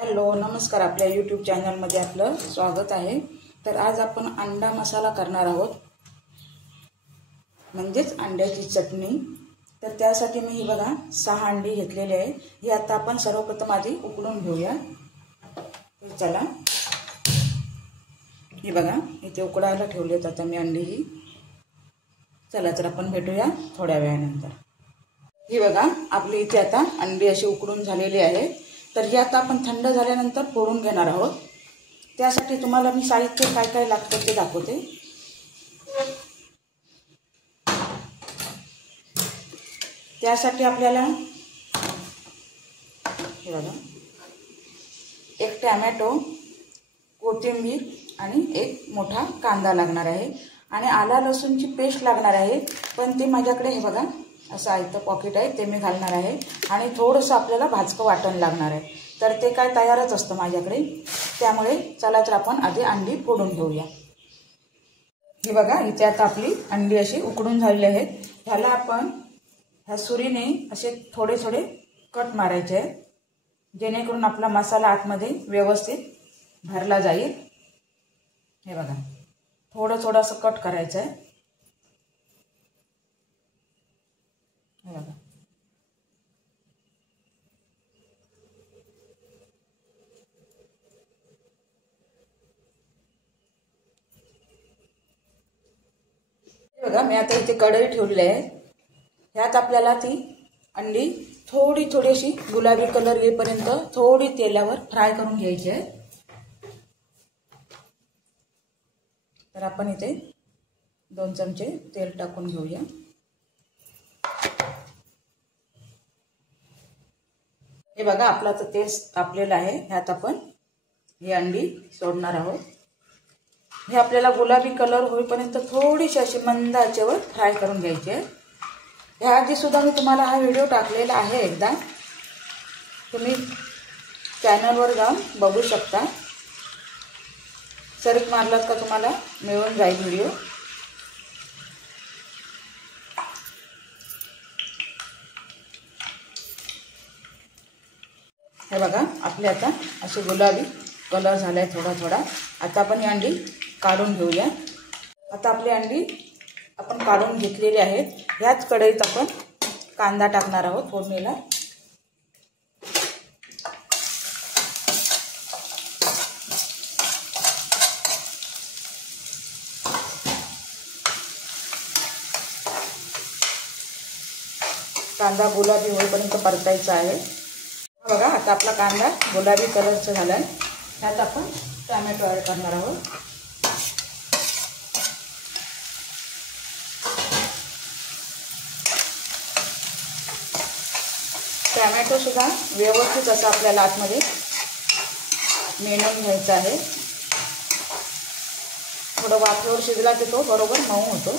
Hello नमस्कार, आपल्या YouTube चॅनलमध्ये आपलं स्वागत आहे। तर आज आपण अंडा मसाला करणार आहोत, म्हणजेच अंड्याची चटणी। तर त्यासाठी मी बघा 6 अंडी घेतलेली आहे। ही आता आपण सर्वप्रथम आधी उकडून घेऊया। तर चला, ही बघा इथे उकडायला ठेवलेत आता मी अंडी ही। चला तर आपण भेटूया थोड्या वेळानंतर। ही बघा आपली इथे आता अंडी अशी उकडून झालेली आहे। तर ही आता आपण थंड झाल्यानंतर फोडून घेणार आहोत। त्यासाठी तुम्हाला मी साहित्य काय काय लागतं ते दाखवते। त्यासाठी आपल्याला हे बघा एक टोमॅटो, कोथिंबीर आणि एक मोठा कांदा लागणार आहे आणि आला लसूणची पेस्ट लागणार आहे। पण ते माझ्याकडे हे बघा असं आयतं पॉकेट आहे, ते मी घालणार आहे आणि थोडंसं आपल्याला भाजकं वाटण लागणार आहे। तर ते काय तयारच असतं माझ्याकडे। त्यामुळे चला तर आपण आधी अंडी फोडून घेऊया। ही बघा इथे आता आपली अंडी अशी उकडून झालेली आहेत। ह्याला आपण ह्या सुरीने असे थोडे थोडे कट मारायचे आहेत, जेणेकरून आपला मसाला आतमध्ये व्यवस्थित भरला जाईल। हे बघा थोडं थोडं असं कट करायचं आहे। हे बघा बघा मी आता इथे कढई ठेवली आहे। ह्यात आपल्याला ती अंडी थोडी थोडीशी गुलाबी कलर येईपर्यंत थोडी तेलावर फ्राय करून घ्यायची आहे। तर आपण इथे 2 चमचे तेल टाकून घेऊया। हे बघा आपला तर तेल तापलेलं आहे। ह्यात आपण ही अंडी सोडणार आहोत। हे आपल्याला गुलाबी कलर होईपर्यंत थोडीशी अशी मंद आचेवर फ्राय करून घ्यायची आहे। ह्याआधी सुद्धा मी तुम्हाला हा व्हिडिओ टाकलेला आहे एकदा, तुम्ही चॅनलवर जाऊन बघू शकता। सर्च मारलात का तुम्हाला मिळून जाईल व्हिडिओ। हे बघा आपले आता असे गुलाबी कलर झालाय थोडा थोडा। आता आपण ही अंडी काढून घेऊया। आता आपली अंडी आपण काढून घेतलेली आहेत। ह्याच कढईत आपण कांदा टाकणार आहोत फोडणीला। कांदा गुलाबी होईपर्यंत परतायचा आहे। बघा आता आपला कांदा गुलाबी कलरचा झालाय। ह्यात आपण टोमॅटो ॲड करणार आहोत। टोमॅटो सुद्धा व्यवस्थित असं आपल्याला आतमध्ये मेळून घ्यायचा आहे। थोडं वाफेवर शिजला की तो बरोबर मऊ होतो।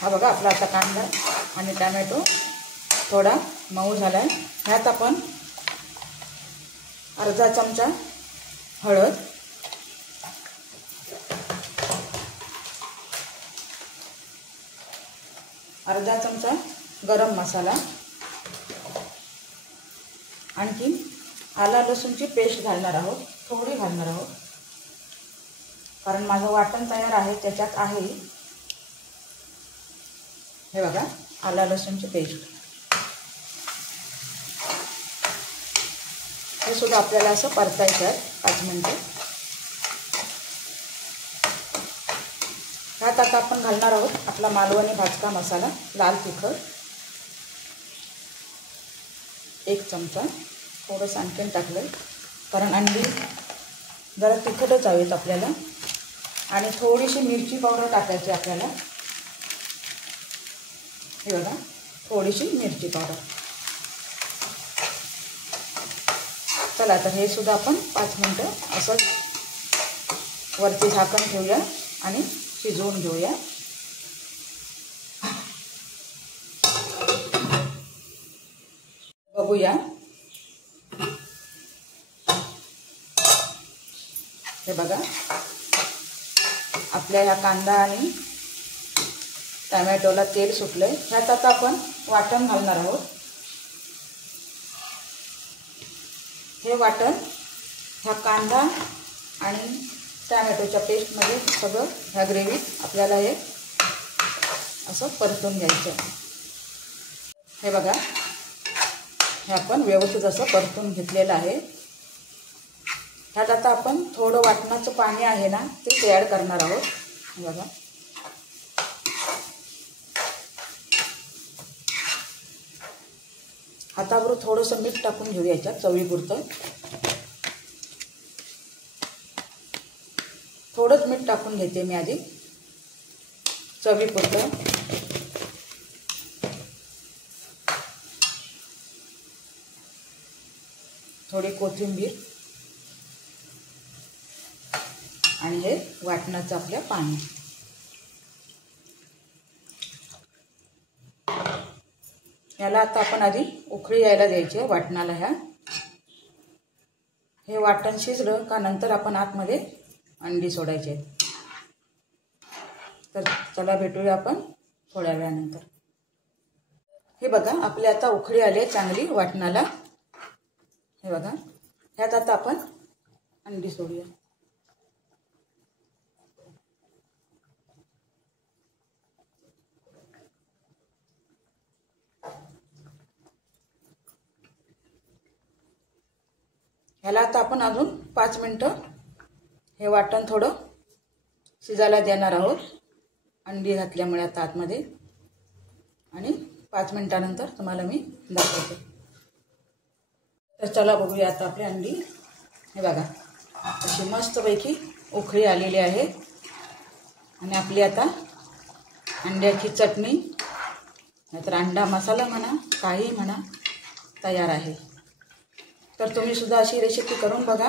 हा बघा आपला आता कांदा आणि टोमॅटो थोडा मऊ झालाय। ह्यात आपण अर्धा चमचा हळद, अर्धा चमचा गरम मसाला, आणखी आला लसूणची पेस्ट घालणार आहोत। थोडी घालणार आहोत कारण माझं वाटण तयार आहे त्याच्यात आहे। हे बघा आला लसूणची पेस्ट, हे सुद्धा आपल्याला असं परतायचं आहे 5 मिनिटं। ह्यात आता आपण घालणार आहोत आपला मालवणी भाजका मसाला, लाल तिखट 1 चमचा, थोडंसं आणखीन टाकलं कारण अंडी जरा तिखटच हवीत आपल्याला। आणि थोडीशी मिरची पावडर टाकायची आपल्याला। हे बघा थोडीशी मिरची पावडर। चला तर हे सुद्धा आपण 5 मिनिटं असंच वरती झाकण ठेवूया आणि शिजवून घेऊया। बघूया हे बघा आपल्या ह्या कांदा आणि टोमॅटोला तेल सुटलंय। ह्यात आता आपण वाटण घालणार आहोत। हे वाटण ह्या कांदा आणि टॅमॅटोच्या पेस्टमध्ये सगळं ह्या ग्रेव्हीत आपल्याला हे असं परतून घ्यायचं. हे बघा, हे आपण व्यवस्थित असं परतून घेतलेलं आहे. ह्यात आता आपण थोडं वाटणाचं पाणी आहे ना ते ॲड करणार आहोत. हे बघा, हातावर थोडंसं मीठ टाकून घेऊ याच्यात चवीपुरतं. थोडंच मीठ टाकून घेते मी आधी चवीपुरतं. थोडी कोथिंबीर आणि हे वाटणाचं आपलं पाणी. याला आता आपण आधी उकळी यायला द्यायची आहे वाटणाला. हे वाटण शिजलं का नंतर आपण आतमध्ये अंडी सोडायचे. तर चला भेटूया आपण थोड्या वेळानंतर. हे बघा, आपले आता उकळी आली चांगली वाटणाला. हे बघा, ह्यात आता आपण अंडी सोडूया. ह्याला आता आपण अजून 5 मिनटं हे वाटण थोडं शिजायला देणार आहोत अंडी घातल्यामुळे आता आतमध्ये. आणि 5 मिनटानंतर तुम्हाला मी दाखवते. तर चला बघूया आता आपली अंडी. हे बघा, अशी मस्तपैकी उकळी आलेली आहे. आणि आपली आता अंड्याची चटणी नाहीतर अंडा मसाला म्हणा काही म्हणा तयार आहे. तर तुम्ही सुद्धा अशी रेसिपी करून बघा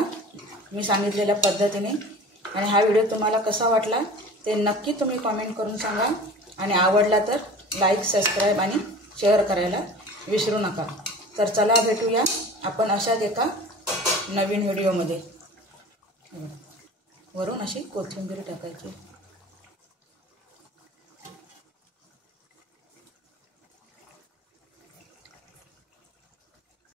मी सांगितलेल्या पद्धतीने. आणि हा व्हिडिओ तुम्हाला कसा वाटला ते नक्की तुम्ही कमेंट करून सांगा. आणि आवडला तर लाईक, सबस्क्राईब आणि शेअर करायला विसरू नका. तर चला भेटूया आपण अशाच एका नवीन व्हिडिओमध्ये. वरून अशी कोथिंबीर टाकायची.